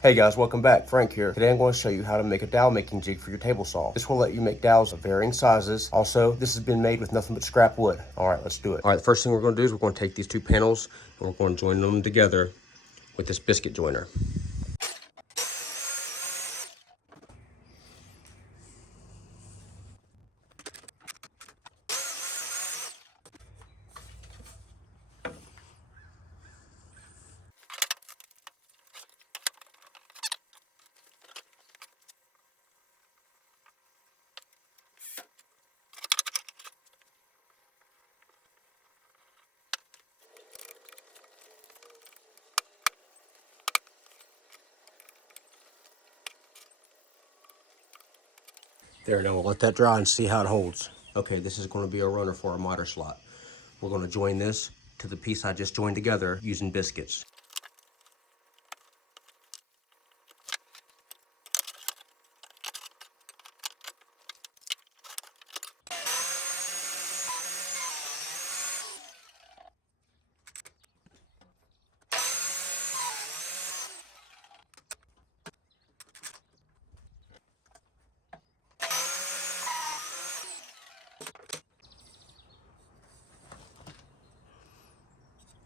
Hey guys, welcome back. Frank here. Today I'm going to show you how to make a dowel making jig for your table saw. This will let you make dowels of varying sizes. Also, this has been made with nothing but scrap wood. All right, let's do it. All right, the first thing we're going to do is we're going to take these two panels and we're going to join them together with this biscuit joiner. There, now we'll let that dry and see how it holds. Okay, this is going to be a runner for our miter slot. We're going to join this to the piece I just joined together using biscuits.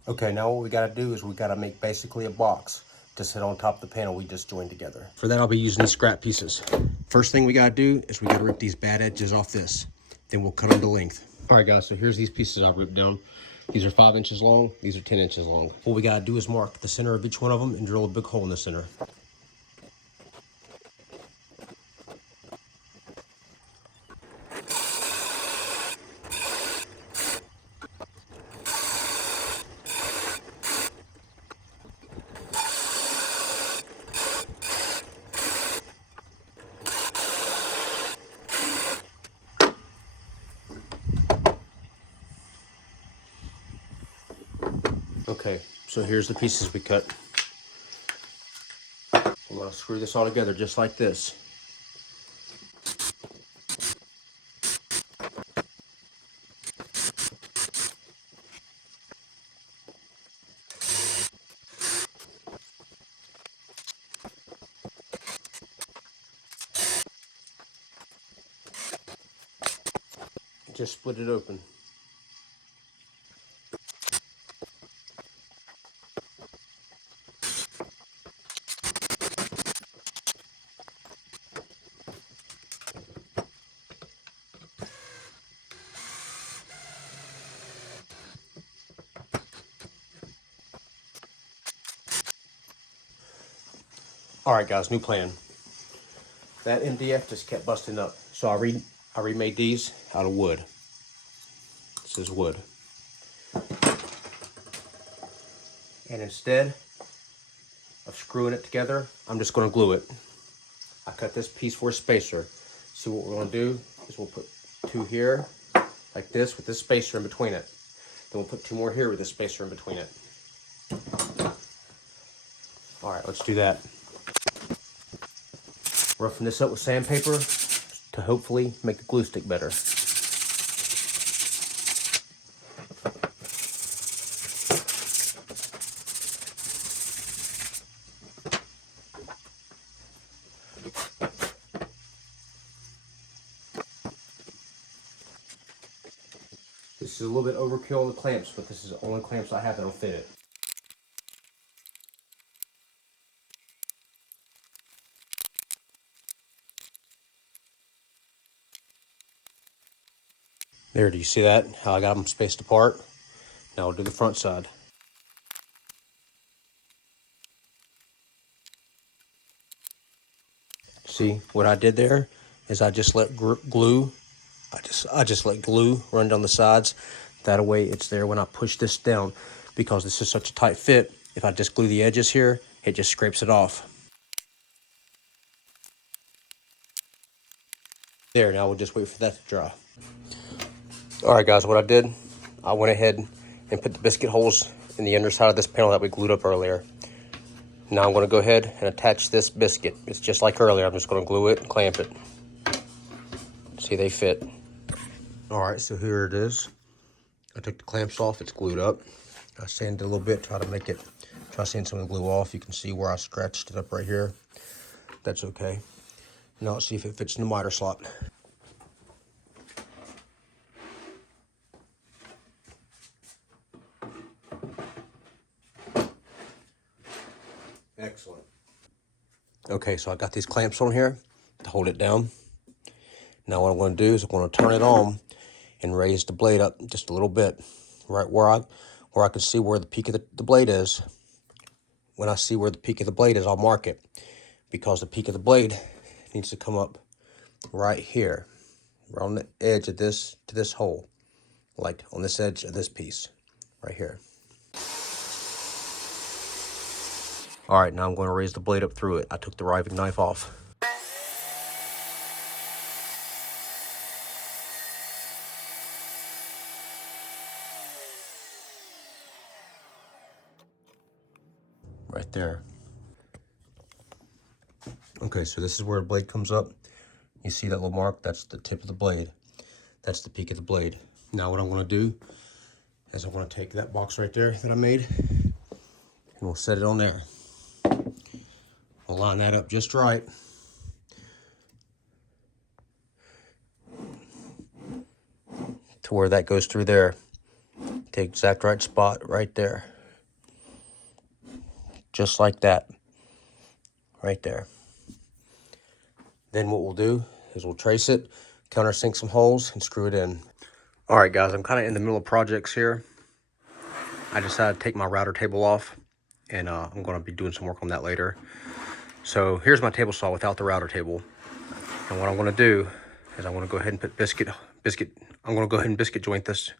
Okay, now what we gotta do is we gotta make basically a box to sit on top of the panel we just joined together. For that, I'll be using these scrap pieces. First thing we gotta do is we gotta rip these bad edges off this. Then we'll cut them to length. All right, guys, so here's these pieces I've ripped down. These are 5 inches long, these are 10 inches long. What we gotta do is mark the center of each one of them and drill a big hole in the center. Okay, so here's the pieces we cut. I'm gonna screw this all together just like this. Just split it open. All right, guys, new plan. That MDF just kept busting up, so I remade these out of wood. This is wood. And instead of screwing it together, I'm just going to glue it. I cut this piece for a spacer. See, what we're going to do is we'll put 2 here, like this, with this spacer in between it. Then we'll put 2 more here with this spacer in between it. All right, let's do that. Roughing this up with sandpaper to hopefully make the glue stick better. This is a little bit overkill on the clamps, but this is the only clamps I have that'll fit it. There, do you see that? How I got them spaced apart? Now we'll do the front side. See, what I did there is I just let glue, I just let glue run down the sides. That way it's there when I push this down. Because this is such a tight fit, if I just glue the edges here, it just scrapes it off. There, now we'll just wait for that to dry. All right, guys, what I did, I went ahead and put the biscuit holes in the underside of this panel that we glued up earlier. Now I'm going to go ahead and attach this biscuit. It's just like earlier. I'm just going to glue it and clamp it. See, they fit. All right, so here it is. I took the clamps off. It's glued up. I sanded it a little bit, try to make it Try seeing some of the glue off. You can see where I scratched it up right here. That's okay. Now let's see if it fits in the miter slot. Excellent. Okay, so I got these clamps on here to hold it down. Now what I'm going to do is I'm going to turn it on and raise the blade up just a little bit, right where I can see where the peak of the blade is. When I see where the peak of the blade is, I'll mark it, because the peak of the blade needs to come up right here, right on the edge of this to this hole, like on this edge of this piece right here. All right, now I'm going to raise the blade up through it. I took the riving knife off. Right there. Okay, so this is where the blade comes up. You see that little mark? That's the tip of the blade. That's the peak of the blade. Now what I'm going to do is I'm going to take that box right there that I made, and we'll set it on there. We'll line that up just right. To where that goes through there. The exact right spot right there. Just like that. Right there. Then what we'll do is we'll trace it, countersink some holes, and screw it in. All right, guys, I'm kind of in the middle of projects here. I decided to take my router table off, and I'm going to be doing some work on that later. So here's my table saw without the router table. And what I'm going to do is I'm going to go ahead and put I'm going to go ahead and biscuit joint this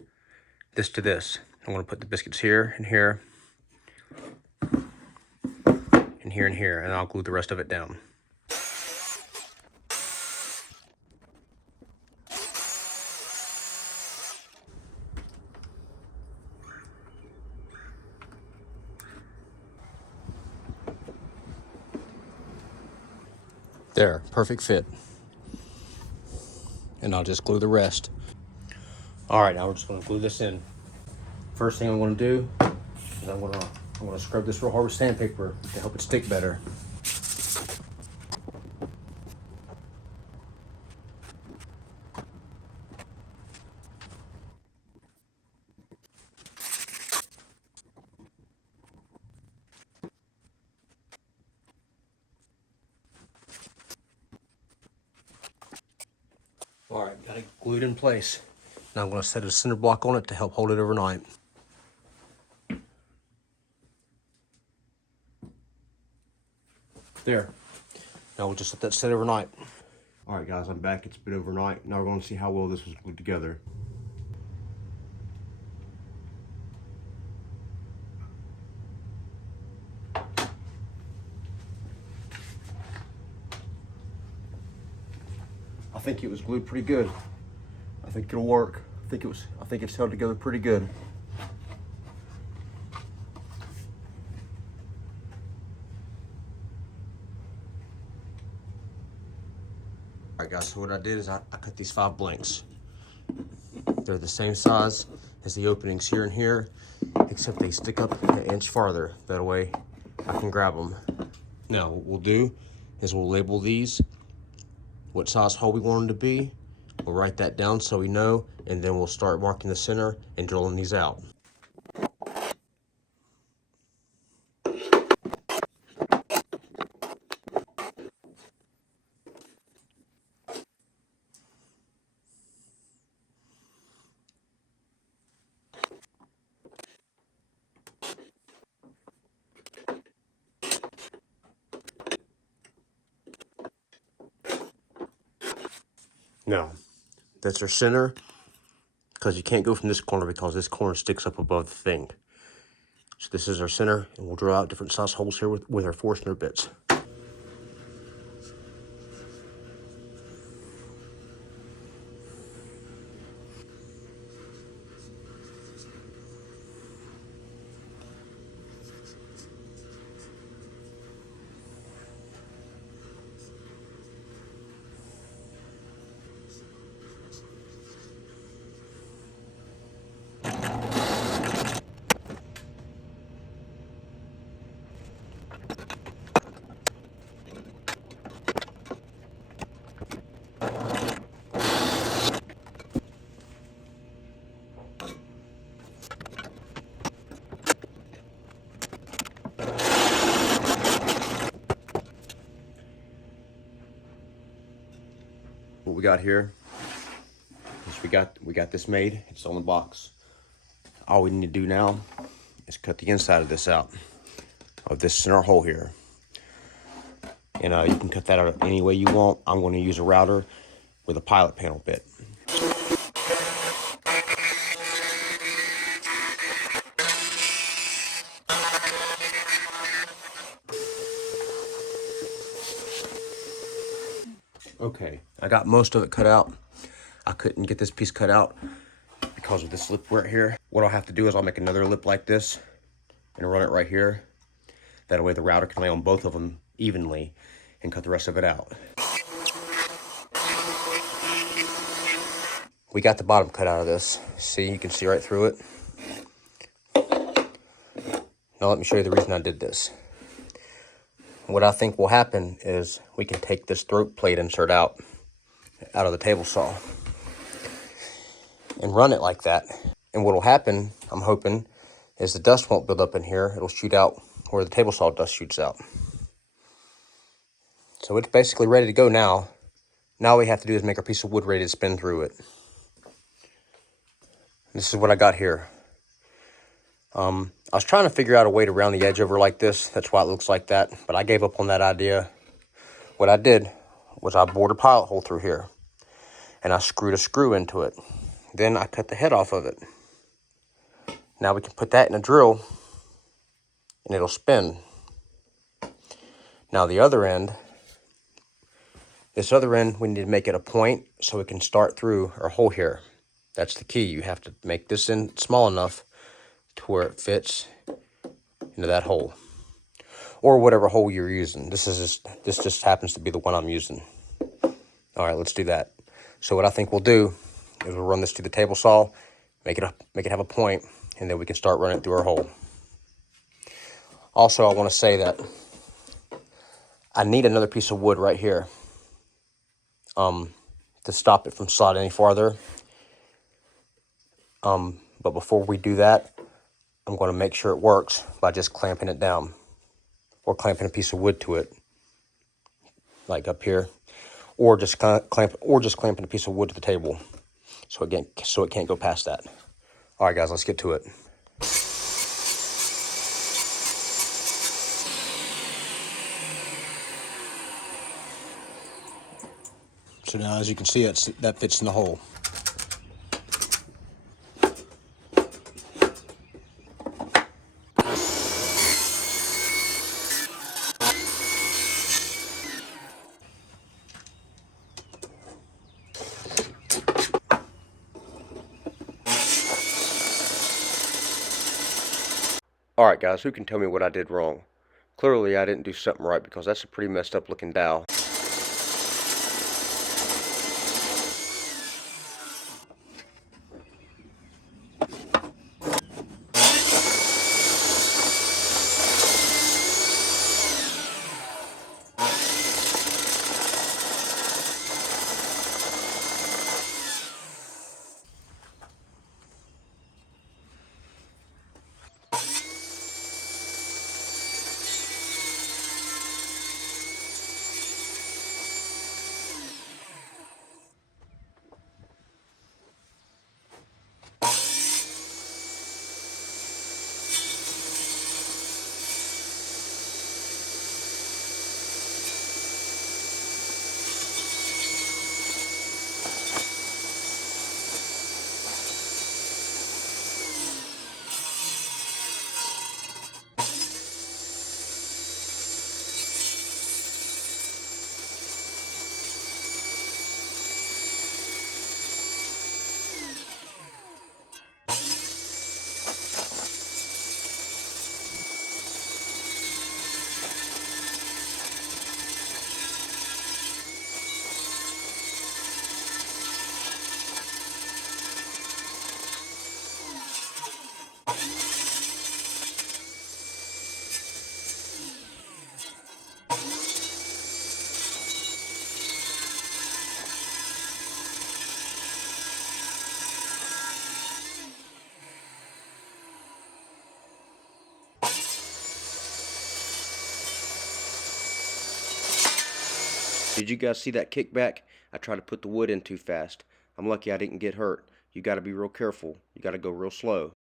to this. I'm going to put the biscuits here and here and here and here, and I'll glue the rest of it down. There, perfect fit. And I'll just glue the rest. All right, now we're just going to glue this in. First thing I'm going to do is I'm going to scrub this real hard with sandpaper to help it stick better. All right, got it glued in place. Now I'm going to set a cinder block on it to help hold it overnight. There. Now we'll just let that sit overnight. All right, guys, I'm back. It's been overnight. Now we're going to see how well this was glued together. I think it was glued pretty good. I think it'll work. I think it's held together pretty good. All right, guys, so what I did is I cut these 5 blanks. They're the same size as the openings here and here, except they stick up an inch farther. That way I can grab them. Now what we'll do is we'll label these, what size hole we want them to be. We'll write that down so we know, and then we'll start marking the center and drilling these out. Now, that's our center, because you can't go from this corner because this corner sticks up above the thing. So this is our center, and we'll draw out different size holes here with our Forstner bits. we got here is we got this made. It's on the box. All we need to do now is cut the inside of this out, of this center hole here. And you can cut that out any way you want. I'm going to use a router with a pilot panel bit. Okay, I got most of it cut out. I couldn't get this piece cut out because of this lip right here. What I'll have to do is I'll make another lip like this and run it right here. That way the router can lay on both of them evenly and cut the rest of it out. We got the bottom cut out of this. See, you can see right through it. Now let me show you the reason I did this. What I think will happen is we can take this throat plate insert out of the table saw and run it like that. And what will happen, I'm hoping, is the dust won't build up in here. It'll shoot out where the table saw dust shoots out. So it's basically ready to go now. Now all we have to do is make our piece of wood ready to spin through it. This is what I got here. I was trying to figure out a way to round the edge over like this. That's why it looks like that, but I gave up on that idea. What I did was I bored a pilot hole through here, and I screwed a screw into it. Then I cut the head off of it. Now we can put that in a drill, and it'll spin. Now the other end, this other end, we need to make it a point so we can start through our hole here. That's the key. You have to make this end small enough to where it fits into that hole, or whatever hole you're using. This just happens to be the one I'm using. All right, let's do that. So what I think we'll do is we'll run this through the table saw, make it have a point, and then we can start running it through our hole. Also, I want to say that I need another piece of wood right here to stop it from sliding any farther. But before we do that, I'm going to make sure it works by just clamping it down, or clamping a piece of wood to it, like up here, or just clamping a piece of wood to the table, so it can't go past that. All right, guys, let's get to it. So now, as you can see, that fits in the hole. All right, guys, who can tell me what I did wrong? Clearly, I didn't do something right, because that's a pretty messed up looking dowel. Did you guys see that kickback? I tried to put the wood in too fast. I'm lucky I didn't get hurt. You got to be real careful. You got to go real slow.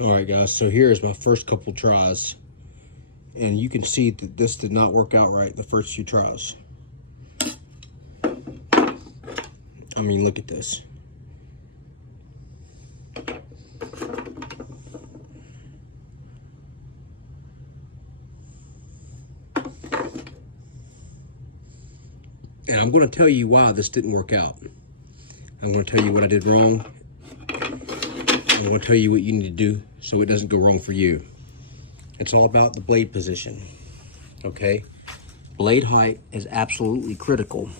Alright guys, so here's my first couple tries. And you can see that this did not work out right the first few tries. I mean, look at this. And I'm going to tell you why this didn't work out. I'm going to tell you what I did wrong. I'm going to tell you what you need to do so it doesn't go wrong for you. It's all about the blade position, okay? Blade height is absolutely critical.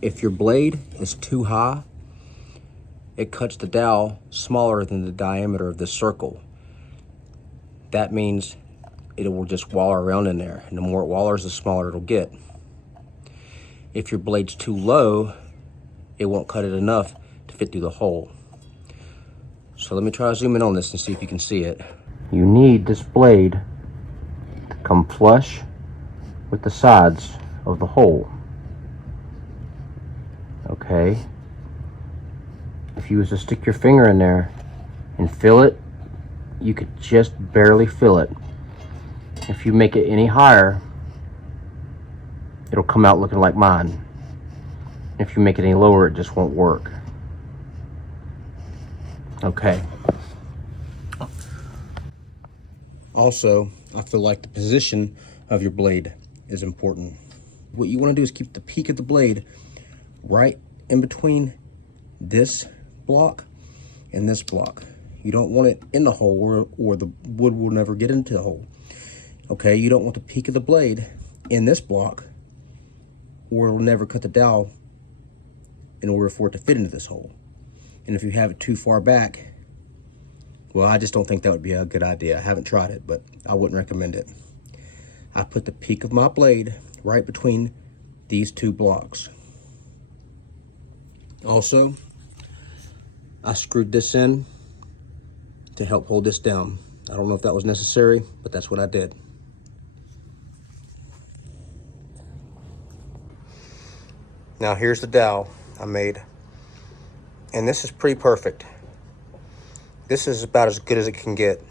If your blade is too high, it cuts the dowel smaller than the diameter of this circle. That means it will just waller around in there, and the more it wallers, the smaller it'll get. If your blade's too low, it won't cut it enough to fit through the hole. So let me try to zoom in on this and see if you can see it. You need this blade to come flush with the sides of the hole. Okay? If you was to stick your finger in there and feel it, you could just barely feel it. If you make it any higher, it'll come out looking like mine. If you make it any lower, it just won't work. Okay. Also, I feel like the position of your blade is important. What you want to do is keep the peak of the blade right in between this block and this block. You don't want it in the hole or the wood will never get into the hole. Okay, you don't want the peak of the blade in this block or it'll never cut the dowel in order for it to fit into this hole. And if you have it too far back, well, I just don't think that would be a good idea. I haven't tried it, but I wouldn't recommend it. I put the peak of my blade right between these two blocks. Also, I screwed this in to help hold this down. I don't know if that was necessary, but that's what I did. Now here's the dowel I made. And this is pretty perfect. This is about as good as it can get.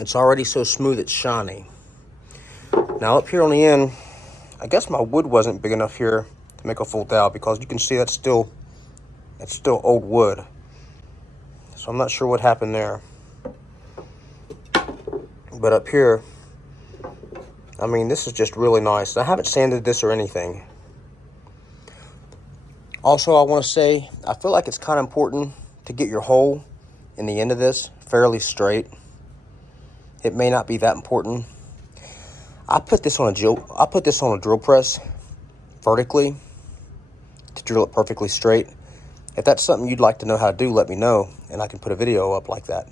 It's already so smooth it's shiny. Now up here on the end, I guess my wood wasn't big enough here to make a full dowel because you can see that's still old wood. So I'm not sure what happened there. But up here, I mean, this is just really nice. I haven't sanded this or anything. Also, I want to say, I feel like it's kind of important to get your hole in the end of this fairly straight. It may not be that important. I put this on a drill press vertically to drill it perfectly straight. If that's something you'd like to know how to do, let me know, and I can put a video up like that.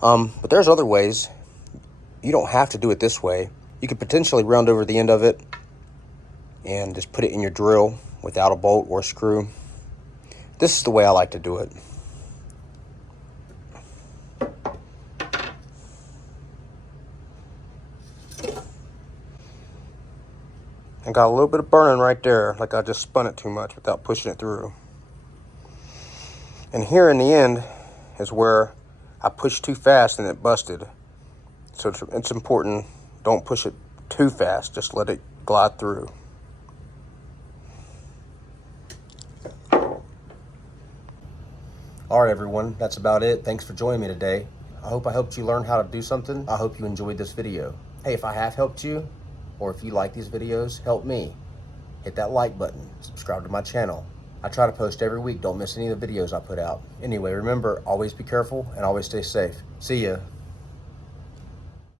But there's other ways. You don't have to do it this way. You could potentially round over the end of it and just put it in your drill without a bolt or a screw. This is the way I like to do it. I got a little bit of burning right there, like I just spun it too much without pushing it through. And here in the end is where I pushed too fast and it busted. So it's important, don't push it too fast, just let it glide through. All right, everyone, that's about it. Thanks for joining me today. I hope I helped you learn how to do something. I hope you enjoyed this video. Hey, if I have helped you, or if you like these videos, help me. Hit that like button, subscribe to my channel. I try to post every week. Don't miss any of the videos I put out. Anyway, remember, always be careful and always stay safe. See ya.